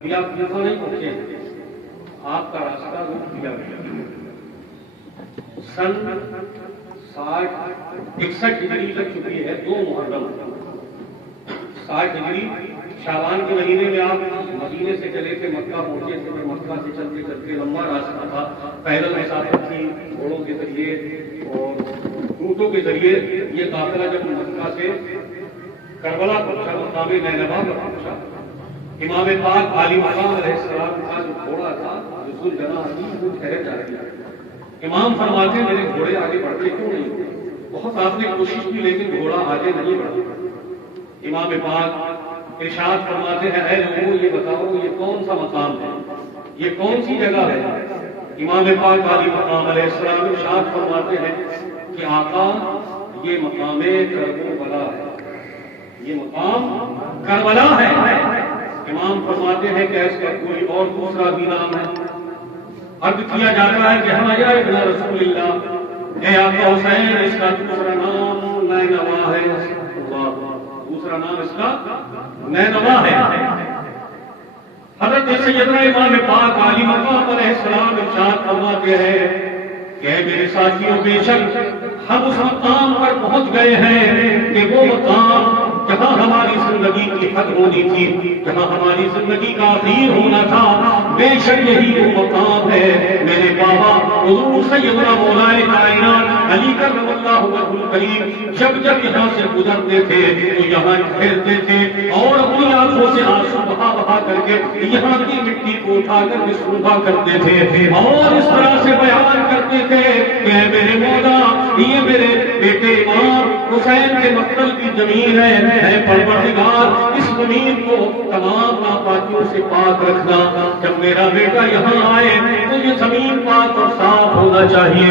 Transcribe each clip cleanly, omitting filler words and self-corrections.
ابھی آپ یہاں نہیں پہنچے ہیں، آپ کا راستہ رک دیا گیا۔ سن 61 ہجری لگ چکی ہے، 2 محرم 60 ہجری شعبان کے مہینے میں آپ مدینے سے چلے تھے، مکہ پہنچے تھے، مکہ سے چلتے چلتے لمبا راستہ تھا، پیدل مسافت تھی، گھوڑوں کے ذریعے اور اونٹوں کے ذریعے۔ یہ قافلہ جب مکہ سے کربلا پہنچا، مقام نینوا پر پہنچا، امام پاک علی مقام علیہ السلام کا جو گھوڑا تھا رسول جناح وہ ٹھہر جا رہی ہے۔ امام فرماتے میرے گھوڑے آگے بڑھتے کیوں نہیں؟ بہت آپ نے کوشش کی لیکن گھوڑا آگے نہیں بڑھا۔ امام پاک ارشاد فرماتے ہیں اے لوگوں یہ بتاؤ یہ کون سا مقام ہے، یہ کون سی جگہ ہے؟ امام پاک علی مقام علیہ السلام ارشاد فرماتے ہیں کہ آقا یہ مقام کربلا ہے، یہ مقام کربلا ہے۔ امام فرماتے ہیں کہ اس کا کوئی اور دوسرا بھی نام ہے؟ عرض کیا جاتا ہے کہ ہاں یا ابن رسول اللہ، اے آقا حسین اس کا دوسرا نام نینوا ہے۔ دوسرا نام اس کا نینوا ہے۔ حضرت سیدنا امام پاک علی مقام علیہ السلام ارشاد فرماتے ہیں کہ میرے ساتھیوں بے شک ہم اس مقام پر پہنچ گئے ہیں کہ وہ مقام جہاں ہماری زندگی کی حد ہونی تھی، جہاں ہماری زندگی کا آخر ہونا تھا، بے شک یہی وہ مقام ہے۔ میرے بابا حضور سیدنا مولا کائنات علی کرم اللہ وجہہ الکریم جب جب یہاں سے گزرتے تھے تو یہاں ٹھہرتے تھے اور اپنی آنکھوں سے آنسو بہا بہا کر کے یہاں کی مٹی کو اٹھا کر کے سونبا کرتے تھے اور اس طرح سے بیان کرتے تھے کہ میرے مولا یہ میرے بیٹے امام حسین کے مقتل کی زمین ہے، اے پروردگار اس زمین کو تمام ناپاکیوں سے پاک رکھنا، جب میرا بیٹا یہاں آئے تو یہ زمین پاک اور صاف ہونا چاہیے۔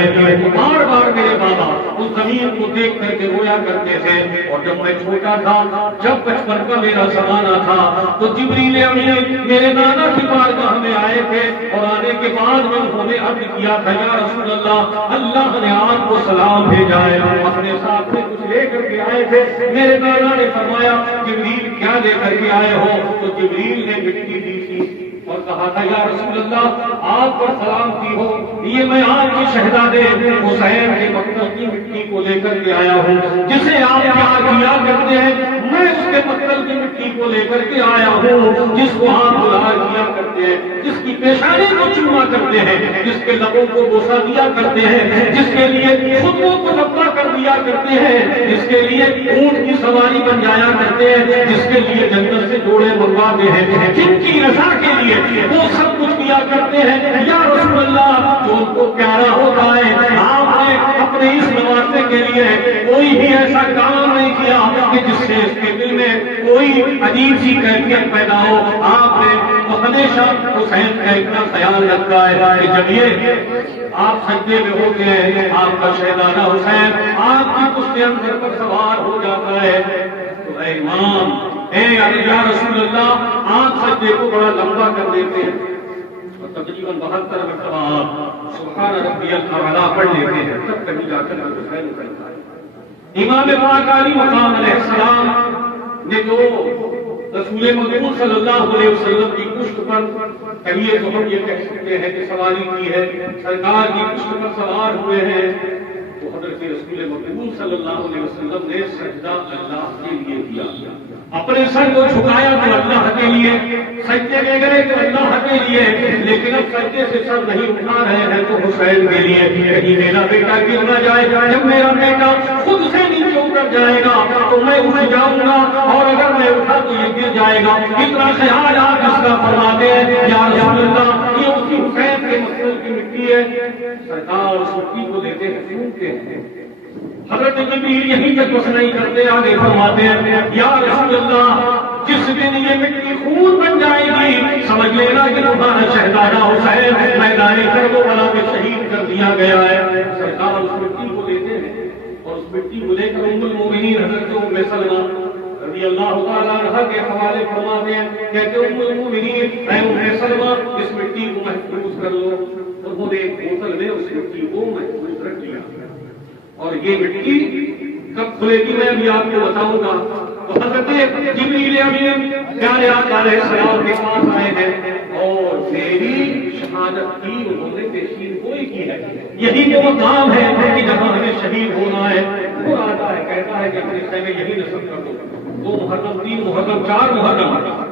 بار بار میرے بابا اس زمین کو دیکھ کر کے رویا کرتے تھے۔ اور جب میں چھوٹا تھا، جب بچپن کا میرا زمانہ تھا تو جبریل امین میرے نانا کی بارگاہ میں آئے تھے اور آنے کے بعد میں انہوں نے عرض کیا تھا یا رسول اللہ اللہ نے آپ کو سلام بھیجا ہے، اپنے ساتھ میں کچھ لے کر کے آئے تھے۔ میرے نانا نے فرمایا جبریل کیا لے کر کے آئے ہو؟ تو جبریل نے مٹی دی تھی اور کہا تھا یا رسول اللہ آپ پر سلامتی ہو، یہ میں آپ کے شہزادے حسین کے مقتل کی مٹی کو لے کر کے آیا ہوں، جسے آپ پیار کیا کرتے ہیں میں اس کے مقتل کی مٹی کو لے کر کے آیا ہوں، جس کو آپ پیار کیا کرتے ہیں، جس کی پیشانی کو چوما کرتے ہیں، جس کے لبوں کو بوسا دیا کرتے ہیں، جس کے لیے خطبوں کو لبا کر دیا کرتے ہیں، جس کے لیے اونٹ کی سواری بن جایا کرتے ہیں، جس کے لیے جنت سے جوڑے منگواتے ہیں، جن کی رضا کے لیے وہ سب کچھ کیا کرتے ہیں یا رسول اللہ جو ان کو پیارا ہوتا ہے۔ آپ نے اپنے اس نواسے کے لیے کوئی بھی ایسا کام نہیں کیا کہ جس سے اس کے دل میں کوئی عجیب سی کیفیت پیدا ہو۔ آپ نے ہمیشہ حسین کا اتنا خیال رکھا ہے کہ جب یہ آپ سجدے میں ہوتے ہیں آپ کا شہزادہ حسین آپ کی کشتے اندر پر سوار ہو جاتا ہے تو اے امام اے یا رسول اللہ آپ سجدے کو بڑا لمبا کر دیتے ہیں اور تقریباً 72 مرتبہ آپ سبحان ربی الاعلیٰ پڑھ لیتے ہیں، تب کہیں جا کر حسین کرتا ہے۔ امام پاک علی مقام علیہ السلام نے جو رسول مقبول صلی اللہ علیہ وسلم کی پشت پر کہیے تو ہم یہ کہہ سکتے ہیں کہ سواری کی ہے، سرکار کی پشت پر سوار ہوئے ہیں، تو حضرت رسول مقبول صلی اللہ علیہ وسلم نے سجدہ اللہ کے لیے کیا، اپنے سر کو جھکایا تو اللہ کے لیے، سجدے میں گئے تو اللہ کے لیے، لیکن اب سجدے سے سر نہیں اٹھا رہے ہیں تو حسین کے لیے، کہیں میرا بیٹا گر نہ جائے، جب میرا بیٹا خود سے نیچے اتر جائے گا تو میں اٹھ جاؤں گا اور اگر میں اٹھا تو یہ گر جائے گا۔ اتنا خیال آپ اس کا فرماتے ہیں یا رسول اللہ یہ اسی حسین کے مقتل کی مٹی ہے، سرکار اس مٹی کو لیتے ہیں سونتے ہیں۔ حضرت جبریل یہیں تک بس نہیں کرتے، آگے فرماتے ہیں یا رسول اللہ جس دن یہ مٹی خون بن جائے گی سمجھ لینا کہ تمہارا شہزادہ حسین میدان کربلا میں شہید کر دیا گیا ہے۔ سرکار اس مٹی کو لیتے ہیں اور اس مٹی کو لے کر ام المؤمنین حضرت ام سلمہ رضی اللہ تعالیٰ عنہا کے حوالے فرماتے ہیں، کہتے ام المؤمنین اے ام سلمہ اس مٹی کو محفوظ کر لو۔ انہوں نے ایک بوتل میں اس مٹی کو محفوظ رکھ لیا اور یہ مٹی کب کھلے گی میں ابھی آپ کو بتاؤں گا۔ تو حضرت جبریل امین پیارے آقا علیہ السلام کے پاس آئے ہیں شہادت کی انہوں نے پیشین گوئی کی ہے. یہی وہ مقام ہے کہ جہاں ہمیں شہید ہونا ہے. وہ آتا ہے کہتا ہے کہ اپنے خیمے یہی نصب کر دو. 2 محرم 3 محرم 4 محرم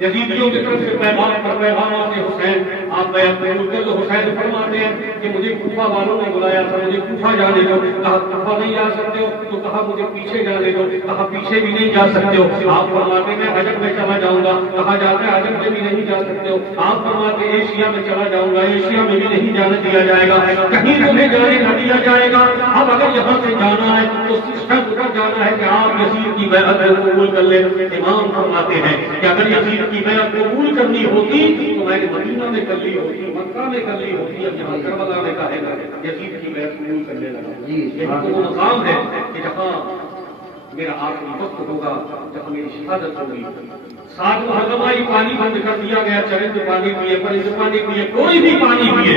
یزیدیوں کی طرف سے پیغام آتے حسین آپ بیعت قبول کر. تو حسین فرماتے ہیں کہ مجھے کوفہ والوں نے بلایا تھا, مجھے کوفہ جانے دو. کہا کوفہ نہیں جا سکتے ہو, تو کہا مجھے پیچھے جانے دو. کہا پیچھے بھی نہیں جا سکتے ہو. آپ فرماتے ہیں میں عجم میں چلا جاؤں گا. کہا جاتا ہے عجم میں بھی نہیں جا سکتے ہو. آپ فرماتے ہیں ایشیا میں چلا جاؤں گا, ایشیا میں بھی نہیں جانے دیا جائے گا, کہیں تمہیں جانے نہ دیا جائے گا. اب اگر یہاں سے جانا ہے تو سسٹم پر جانا ہے کہ آپ یزید کی بیعت قبول کر لیں. امام فرماتے ہیں کہ اگر یزید کی بیعت قبول کرنی ہوتی تو میں نے مدینہ میں کر لی ہوتی, مکہ میں کر لی ہوتی. اب یہاں کربلا میں کہے گا یزید کی بیعت قبول کرنے لگا. یہی تو وہ مقام ہے کہ جہاں میرا آخری وقت ہوگا, جہاں میری شہادت ہوگی. 7 محرم پانی بند کر دیا گیا, چرند پانی پیے, پرند پانی پیے, کوئی بھی پانی پیے,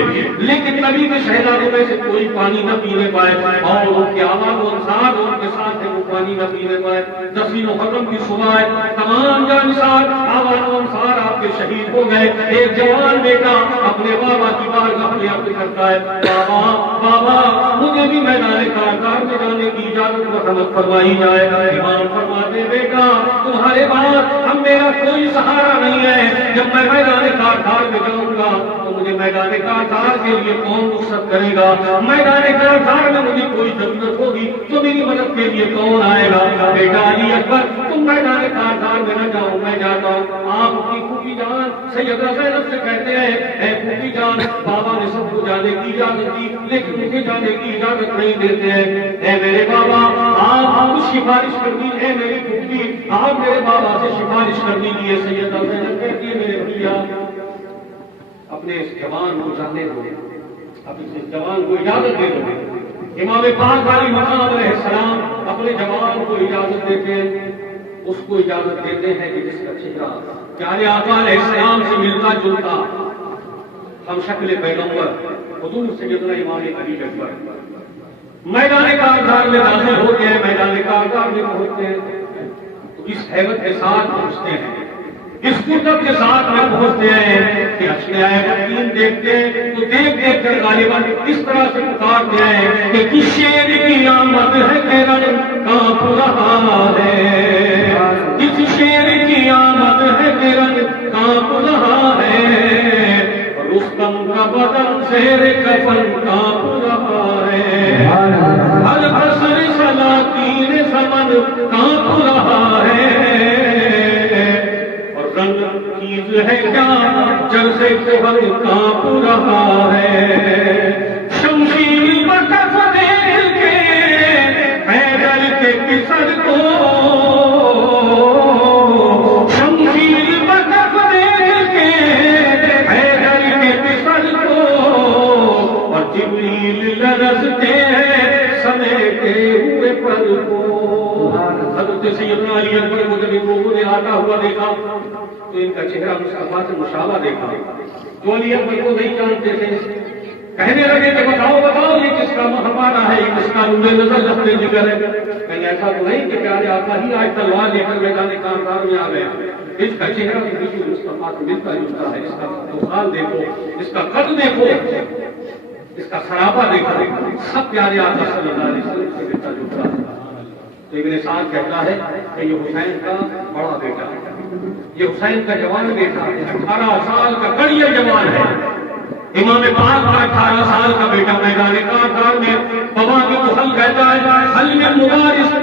لیکن نبی کے شہزادے میں سے کوئی پانی نہ پینے پائے. اور ان کے آباد و انصار ان کے ساتھ تھے, وہ پانی نہ پینے پائے. 10 محرم کی صبح ہے, تمام جانثار آباد و انصار آپ کے شہید ہو گئے. ایک جوان بیٹا اپنے بابا کی بارگاہ میں عرض کرتا ہے, بابا بابا مجھے بھی میدان کارزار میں جانے کی اجازت مرحمت فرمائی جائے. امام فرماتے بیٹا تمہارے بعد ہم میرا کوئی سہارا نہیں ہے. جب میں میدان کارزار میں جاؤں گا تو مجھے میدان کارزار کے لیے کون رخصت کرے گا؟ میدان کارزار میں مجھے کوئی ضرورت ہوگی تو میری مدد کے لیے کون آئے گا؟ بیٹا علی اکبر تم میدان کارزار میں نہ جاؤ, میں جاتا ہوں. آپ اپنی پھوپھی جان سیدہ زینب سے کہتے ہیں, اے پھوپھی جان بابا نے سب کو جانے کی اجازت دی لیکن مجھے جانے کی اجازت نہیں دیتے ہیں. اے میرے بابا آپ کچھ سفارش کر دیجیے, میری پھوپھی آپ میرے بابا سے سفارش کر دیجیے. سیدہ زینب کہتی ہے میرے بھیا اپنے اس جوان کو جانے دو, اپنے اس جوان کو اجازت دے دو. امام پاک علیہ مقام علیہ السلام اپنے جوان کو اجازت دیتے ہیں. اس کو اجازت دیتے ہیں کہ جس کا چہرہ پیارے آقا علیہ السلام سے ملتا جلتا, ہم شکل پیغمبر حضور سیدنا امام علی اکبر میدان کارزار میں داخل ہوتے ہیں. میدان کارزار میں پہنچتے ہیں تو اس حیبت کے ساتھ پہنچتے ہیں, اس قدرت کے ساتھ میں پہنچتے ہیں کہ اشیاء دیکھتے ہیں تو دیکھ کر غالباً اس طرح سے پکارتے ہیں کہ کس شیر کی آمد ہے کہ رنگ کانپ رہا ہے, کس شیر کی آمد ہے کہ رنگ کانپ رہا ہے, رستم کا بدن شیر کفن کانپ رہا ہے, ہر عصر سلاطین زمن کانپ رہا ہے, چیز ہے کیا جیسے کوہر کانپ رہا ہے. شمشیر پر کف دے کے پیدل کے کسر کو, شمشیر پر کف دے کے پیدل کے کسر کو, اور جبریل لرزتے ہیں سمیٹے ہوئے پر کو. حضرت سیدنا علی اکبر کو جب ان لوگوں نے آتا ہوا دیکھا تو ان کا چہرہ مصطفیٰ سے مشابہ دیکھا, جو علی اکبر کو نہیں جانتے تھے. کہنے لگے کہ بتاؤ یہ کس کا ہمارا ہے, یہ کس کا نور نظر اپنے جگر ہے. کہیں ایسا تو نہیں کہ پیارے آقا ہی آج تلوار لے کر میدان کارزار میں آ گیا. اس کا چہرہ تو بالکل مصطفیٰ سے ملتا جلتا ہے. اس کا دخان دیکھو, اس کا قد دیکھو, اس کا سراپا دیکھو, سب پیارے آقا صلی اللہ علیہ وسلم سے ملتا جلتا ہے. تو ابن سعد کہتا ہے کہ یہ حسین کا بڑا بیٹا ہے, یہ حسین کا جوان بیٹا ہے, 18 سال کا کڑیا جوان ہے. امام پاک کا 18 سال کا بیٹا میدان کارزار میں بابا کے محل کہتا ہے, حل میں مبارز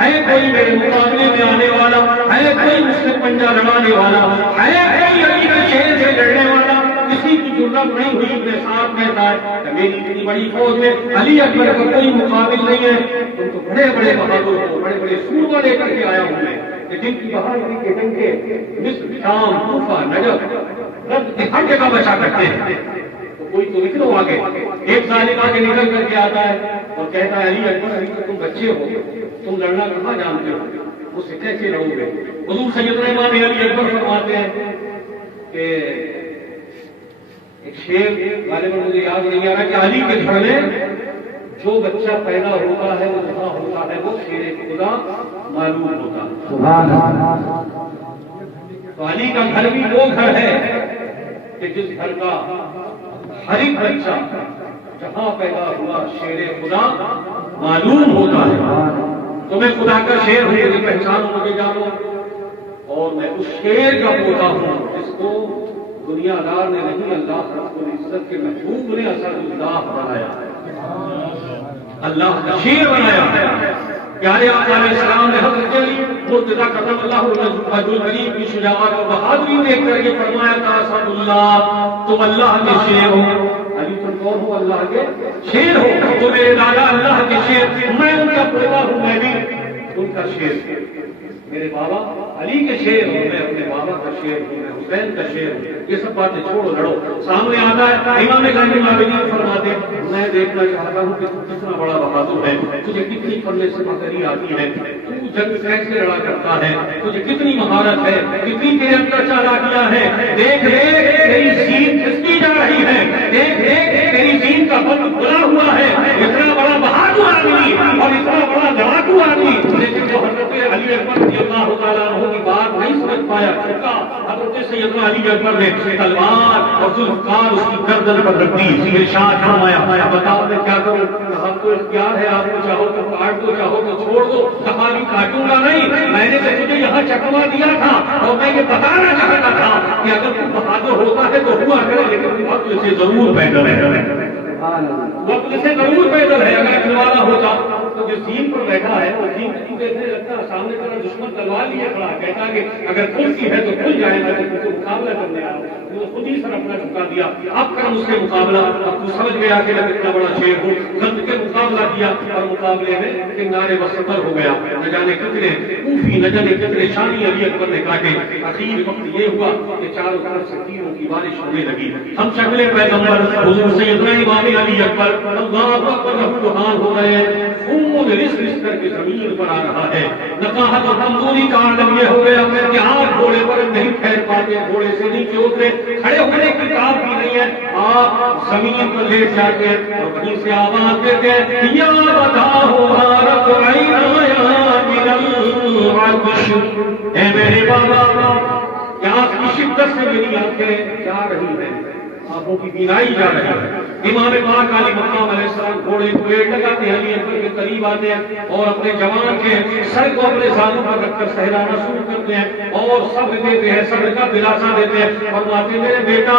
ہے کوئی میرے مقابلے میں آنے والا, ہے کوئی مجھ سے پنجہ لڑانے والا, ہے کوئی علی کے شیر سے لڑنے والا. کسی کی ضرورت نہیں ہوئی. اپنے ساتھ کہتا ہے کہ میری اتنی بڑی فوج میں علی اکبر کا کوئی مقابل نہیں ہے. تم تو بڑے بڑے بہادر ہو, بڑے بڑے سورما لے کر کے آیا ہوں میں, کہ جن کی بہادری کے ڈنکے مصر, شام, کوفہ, نجف ہر جگہ بچا کرتے ہیں. تو کوئی تو نکلو آگے. ایک ظالم آگے نکل کر کے آتا ہے اور کہتا ہے علی اکبر تم بچے ہو, تم لڑنا کہاں جانتے ہو, اس سے کیسے لڑو گے؟ حضور سیدنا امام علی اکبر فرماتے ہیں کہ ایک شیر غالباً مجھے یاد نہیں آ رہا کہ علی کے گھر میں جو بچہ پیدا ہوتا ہے وہ جہاں ہوتا ہے وہ شیر خدا معلوم ہوتا ہے. تو علی کا گھر بھی وہ گھر ہے کہ جس گھر کا ہر ایک بچہ جہاں پیدا ہوا شیر خدا معلوم ہوتا ہے. تو میں خدا کا شیر ہوں، مجھے پہچانو، مجھے جانو، اور میں اس شیر کا پوتا ہوں جس کو دنیا دار نے نہیں، اللہ رب العزت کے محبوب نے اسد اللہ بنایا، اللہ کا شیر بنایا. پیارے آقا علیہ السلام نے حضرت علی مرتضیٰ کرم اللہ وجہ الکریم کی شجاعت اور بہادری دیکھ کر یہ فرمایا تھا اسد اللہ تم اللہ کے شیر ہو. علی تم کون ہو؟ اللہ کے شیر ہو. تو میرے دادا اللہ کے شیر، میں ان کا پوتا ہوں، میں بھی ان کا شیر. میرے بابا علی کے شیر ہوں، میں اپنے بابا کا شیر ہوں، میں حسین کا شیر ہوں. یہ سب باتیں چھوڑو، لڑو. سامنے آتا ہے امام غازی العابدین فرماتے ہیں میں دیکھنا چاہتا ہوں کہ تم کتنا بڑا بہادر ہے، تجھے کتنی پلے سے بہتری آتی ہے، تو جنگ کیسے لڑا کرتا ہے، تجھے کتنی مہارت ہے، کتنی تیرے اندر چالاکیاں ہیں. دیکھ دیکھ تیری سین کھستی جا رہی ہے، دیکھ دیکھ تیری سین کا بند کھلا ہوا ہے. اتنا بڑا بہادر آدمی اور اتنا بڑا لڑاکو آدمی، لیکن جو حضرت علی اکبر رضی اللہ تعالیٰ عنہ کی بات نہیں سمجھ پایا، چکا حضرت سیدنا علی اکبر نے تلوار اور ذوالفقار اس کی گردن پر رکھ دی. ارشاد فرمایا بتاؤ میں کیا کروں؟ کہا تو اختیار ہے، آپ کو چاہو تو کاٹ دو، چاہو تو چھوڑ دو. کہا بھی کاٹوں گا نہیں، میں نے تو تجھے یہاں چکما دیا تھا اور میں یہ بتانا چاہتا تھا کہ اگر تم بہادر ہوتا ہے تو ہوا کرے، لیکن وقت سے ضرور پیدل ہے، وقت سے ضرور پیدل ہے. اگر کھلوانا ہوتا تو جو سین پر بیٹھا ہے وہ سین کو دیکھنے لگتا ہے، سامنے طرح دشمن تلوار لیے کھڑا کہتا کہ اگر کھلتی ہے تو کھل جائے گا، لیکن تو مقابلہ کرنے آ رہا. خود ہی سر اپنا جھکا دیا، اب کر مجھ سے مقابلہ. اب تو سمجھ گیا کہ میں کتنا بڑا شیر ہوں. خند کے مقابلہ کیا اور مقابلے میں کنارے وسطر ہو گیا. نہ جانے کتنے کوفی، نہ جانے کتنے شانی علی اکبر نے کاٹے. اخیر وقت یہ ہوا کہ چاروں طرف سے تیروں کی بارش ہونے لگی. ہم شکل پیغمبر حضور سیدنا امام علی اکبر اللہ اکبر روحان ہو گئے. خون رس رس کر کے زمین پر آ رہا ہے. نقاہت اور کمزوری کا عالم یہ ہو گیا کہ آپ گھوڑے پر نہیں ٹھہر پاتے، گھوڑے سے نیچے اترے، کھڑے ہونے کی کام بھی نہیں ہے. آپ زمین پر لیٹ جاتے ہیں اور کہیں سے آواز دیتے ہیں یا بتاؤ بھارت اے میرے بابا، کیا کی شدت سے میری آنکھیں جا رہی ہیں، آنکھوں کی بینائی جا رہی ہے. امام پاک علی مقام علیہ السلام گھوڑے کو لیٹ لگاتے ہیں، علی اکبر کے قریب آتے ہیں اور اپنے جوان کے سر کو اپنے سانوں پر رکھ کر سہلانا شروع کرتے ہیں اور صبر دیتے ہیں، صبر کا دلاسا دیتے ہیں. فرماتے ہیں میرے بیٹا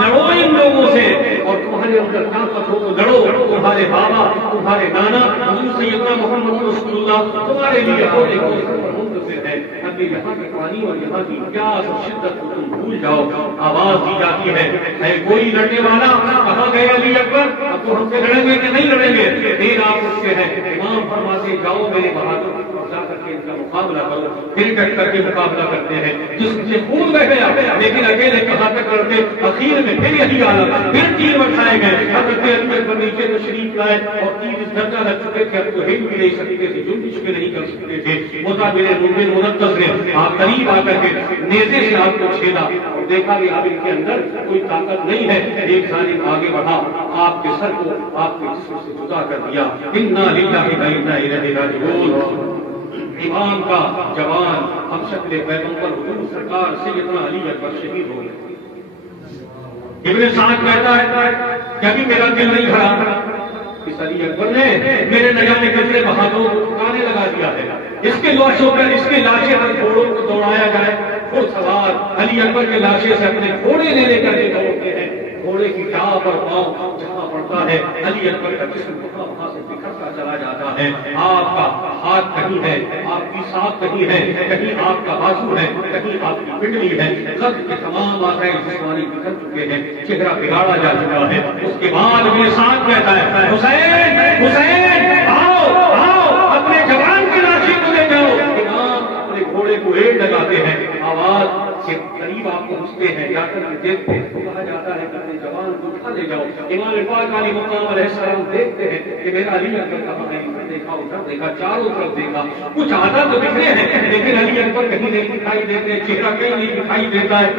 لڑو ان لوگوں سے، اور تمہارے اندر طاقت ہو تو لڑو. تمہارے بابا، تمہارے نانا حضور سیدنا محمد رسول اللہ تمہارے لیے گھوڑے کو منتظر ہے. اگر یہاں کے پانی اور یہاں کی پیاس اور شدت کو تم بھول جاؤ. آواز دی جاتی ہے کوئی لڑنے والا؟ کہاں گئے علی اکبر؟ اب تو ہم سے لڑیں گے کہ نہیں لڑیں گے؟ پھر آپ اٹھتے ہیں. امام فرماتے جاؤ میرے بہادر جا کر کے ان کا مقابلہ کرو. پھر ڈٹ کر کے مقابلہ کرتے ہیں. جس سے خون بہ گیا لیکن اکیلے کہاں تک لڑتے. اخیر میں پھر یہی حالت، پھر تیر برسائے گئے. حضرت علی اکبر نیچے تشریف لائے اور تیر اس درجہ لگ چکے تھے اب تو ہل بھی نہیں سکتے تھے، جنبش بھی نہیں کر سکتے تھے. مطابق مومن منقذ نے آپ قریب آ کر کے نیزے سے آپ کو چھیدا اور دیکھا کہ اب ان کے اندر کوئی طاقت نہیں ہے. ایک ظالم آگے بڑھا، آپ کے سر کو آپ کے جسم سے جدا کر دیا. انا للہ و انا الیہ راجعون. امام کا جوان ہم شکل پیغمبر حضور سرکار سیدنا علی اکبر شہید ہو گئے. ابن سعد کہتا ہے کہ ابھی میرا دل نہیں بھرا، اس علی اکبر نے میرے نہ جانے کتنے بہادروں کو ٹھکانے لگا دیا ہے. اس کے لاشوں پر، اس کے لاشیں پر گھوڑوں کو دوڑایا جائے. خود سوار علی اکبر کے لاشے سے اپنے گھوڑے لے لے کر کے دوڑتے ہیں. گھوڑے کی ٹاپ اور پاؤں جہاں پڑتا ہے علی اکبر کا جسم وہاں سے بکھرتا چلا جاتا ہے. آپ کا ہاتھ کہیں ہے، آپ کی ساکھ کہیں ہے، کہیں آپ کا بازو ہے، کہیں آپ کی پنڈلی ہے. قد کے تمام آثار جسمانی بکھر چکے ہیں، چہرہ بگاڑا جا چکا ہے. اس کے بعد میرے ساتھ کہتا ہے حسین حسین آؤ آؤ اپنے جوان کی لاشیں کو لے جاؤ. امام اپنے گھوڑے کو ریڑھ لگاتے ہیں. آواز کے قریب آپ پہنچتے ہیں، جا کر کے دیکھتے ہیں. کہا جاتا ہے کہ اپنے جوان کو اٹھا لے جاؤ. امام پاک علی مقام علیہ السلام دیکھتے ہیں کہ میرا علی اکبر کہاں ہے. دیکھا ادھر دیکھا، چاروں طرف دیکھا، کچھ آدھا تو دکھتے ہیں لیکن علی اکبر کہیں نہیں دکھائی دیتے، چہرہ کہیں نہیں دکھائی دیتا ہے،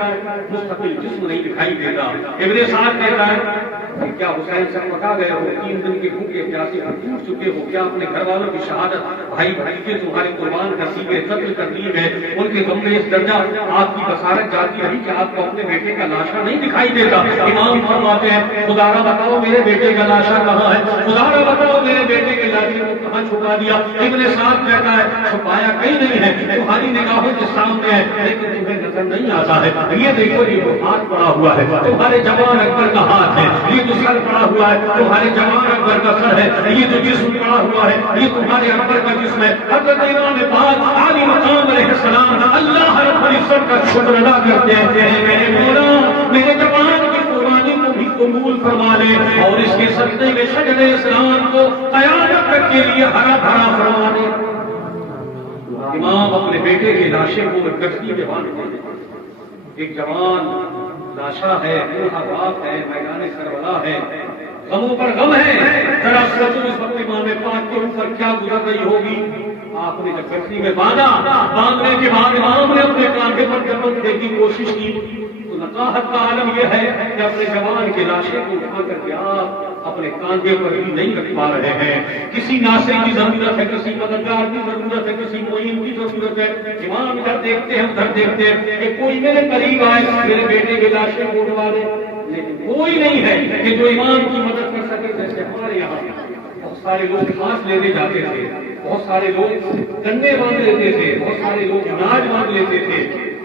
مستقل جسم نہیں دکھائی دیتا. ابن سعد کہتا ہے کیا حسین سر پکا گئے ہو؟ 3 دن کے بھوکے پیاسے ٹوٹ چکے ہو کیا؟ اپنے گھر والوں کی شہادت بھائی بھائی کے تمہارے قربان کر سی گئے، قتل کر لیے گئے، ان کے غم میں اس درجہ آپ کی بصارت جاتی رہی کہ آپ کو اپنے بیٹے کا لاشا نہیں دکھائی دیتا. امام فرماتے ہیں خدارا بتاؤ میرے بیٹے کا لاشا کہاں ہے, خدارا بتاؤ میرے بیٹے کے لاشے کو کہاں چھپا دیا. ابن سعد کہتا ہے چھپایا کہیں نہیں ہے, تمہاری نگاہوں کے سامنے ہے لیکن تمہیں نظر نہیں آتا ہے. یہ دیکھو یہ تو ہاتھ پڑا ہوا ہے, تمہارے جوان اکبر کا ہاتھ ہے, یہ تو سر پڑا ہوا ہے, تمہارے جوان اکبر کا سر ہے, یہ جو جسم پڑا ہوا ہے یہ تمہارے اکبر کا جسم ہے. حضرت امام پاک عالی مقام علیہ السلام اللہ رب العزت کا شکر ادا کرتے ہیں, میرے مولا میرے جوان کی قربانی کو بھی قبول فرما لے اور اس کے سجدے میں شجر اسلام کو قیامت تک کے لیے ہرا بھرا فرما دے. امام اپنے بیٹے کے لاشے کو گٹھی میں باندھتے ہیں. ایک جوان لاشا ہے, بوڑھا باپ ہے, میدان کربلا ہے, غموں پر غم ہے. ذرا سوچو اس وقت امام پاک کے اوپر کیا گزر رہی ہوگی. آپ نے جب گٹھی میں باندھا, باندھنے کے بعد امام نے اپنے کاندھے پر جب رکھنے کی کوشش کی تو نقاہت کا عالم یہ ہے کہ اپنے جوان کے لاشے کو اٹھا کر کے آپ اپنے کاندھے پر بھی نہیں رکھ پا رہے ہیں. کسی ناصر کی ضرورت ہے, کسی مددگار کی ضرورت ہے, کسی معین کی ضرورت ہے. امام ادھر دیکھتے ہیں ادھر دیکھتے ہیں کہ کوئی میرے قریب آئے میرے بیٹے کے لاشے کو اٹھوا دے, لیکن کوئی نہیں ہے کہ جو امام کی مدد کر سکے. جیسے ہمارے یہاں بہت سارے لوگ گھاس لینے جاتے تھے, بہت سارے لوگ گنے باندھ لیتے تھے, بہت سارے لوگ اناج باندھ لیتے تھے,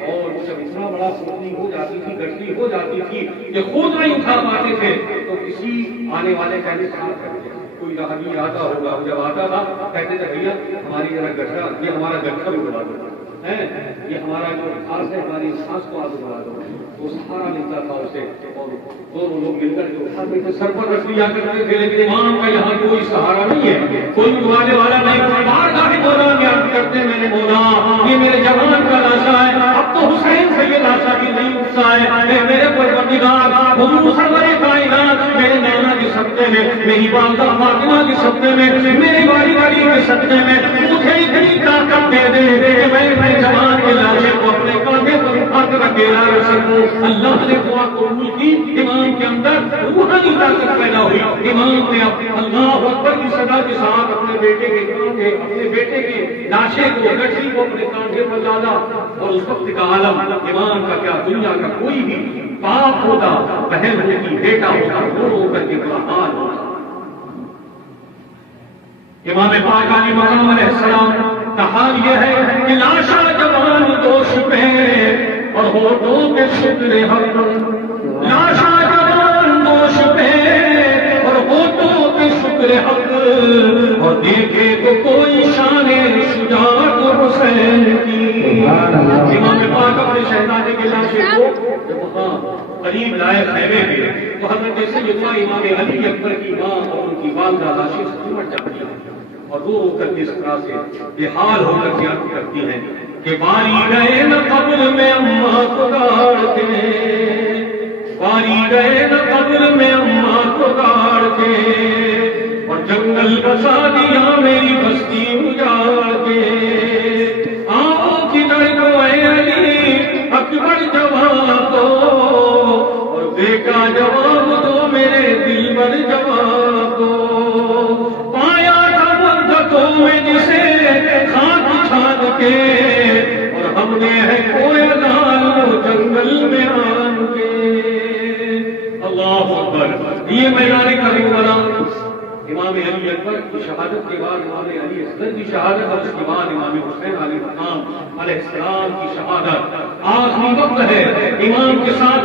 اور وہ جب اتنا بڑا سوچنی ہو جاتی تھی, گٹھی ہو جاتی تھی کہ خود نہیں اٹھا پاتے تھے تو کسی آنے والے کا انتظار کرتے. کوئی راہگیر آتا ہوگا, وہ جب آتا تھا کہتے تھے بھیا ہماری ذرا گٹھا, یہ ہمارا گٹھا بھی بڑھا دو, یہ ہمارا جو خاص ہے ہماری سانس کو آگے بڑھا دو. وہ سہارا ملتا تھا اسے اور دونوں لوگ مل کر جو اٹھاتے تھے سر پر رکھ لیا کرتے تھے. لیکن امام کا یہاں کوئی سہارا نہیں ہے, کوئی اٹھوانے والا نہیں. بارگاہ مولا میں عرض کرتے میرے مولا یہ میرے جوان کا لاشا ہے, اب تو حسین سے یہ لاشا بھی نہیں اٹھتا ہے. میرے پروردگار حضور سرور کائنات میرے نانا کے صدقے میں, میری والدہ فاطمہ کے صدقے میں, میری والی والی کے صدقے میں مجھے اتنی طاقت دے دے کہ میں اپنے جوان کے لاشے کو اپنے کاندھے پر اٹھا کر اکیلا رکھ سکوں. اللہ نے دعا قبول کی, امام کے اندر روحانی طاقت پیدا ہوئی. امام نے اللہ اکبر کی صدا کے ساتھ اپنے بیٹے کے کاندھے, اپنے بیٹے کے لاشے کو, گٹھی کو اپنے کاندھے پر ڈالا. اور اس وقت کا عالم امام کا کیا, دنیا کا کوئی بھی باپ ہوتا, بہن ہوتی, بیٹا ہوتا, رو رو کر کے برا حال ہوتا. امام پاک علیہ مقام علیہ السلام کا حال یہ ہے کہ لاشا جوان دوش پہ اور ہوٹوں پہ شکر حق, لاشا جوان دوش پہ اور ہوٹوں پہ شکر حق, اور دیکھے تو کوئی شان شجاعت حسین کی. امام پاک اپنے شہزادے کے لاشے کو جب وہاں قریب لائے خیمے میں تو حضرت سیدنا امام علی اکبر کی ماں اور ان کی والدہ لاشے سے چمٹ جاتی ہیں اور رو رو کر کے اس طرح سے بے حال ہو کر کے عرض کرتی ہیں کہ باری گئے نہ قبر میں اماں کو گاڑتے, باری گئے نہ قبر میں اماں کو گاڑتے, اور جنگل بسا دیا میری بستی اجاڑ کے. آؤ کدھر کو اے علی اکبر جواب دو, اور بیٹا جواب دو میرے دل بر جواب دو. پایا میں جسے خاک چھان کے, اور ہم نے ہے کوئے لال جنگل میں آن کے. اللہ اکبر. یہ میدان کربلا امام علی اکبر کی شہادت کے بعد امام علی اصغر کی شہادت, اور اس کے بعد امام حسین علیہ السلام علیہ السلام کی شہادت. آخری وقت ہے امام کے ساتھ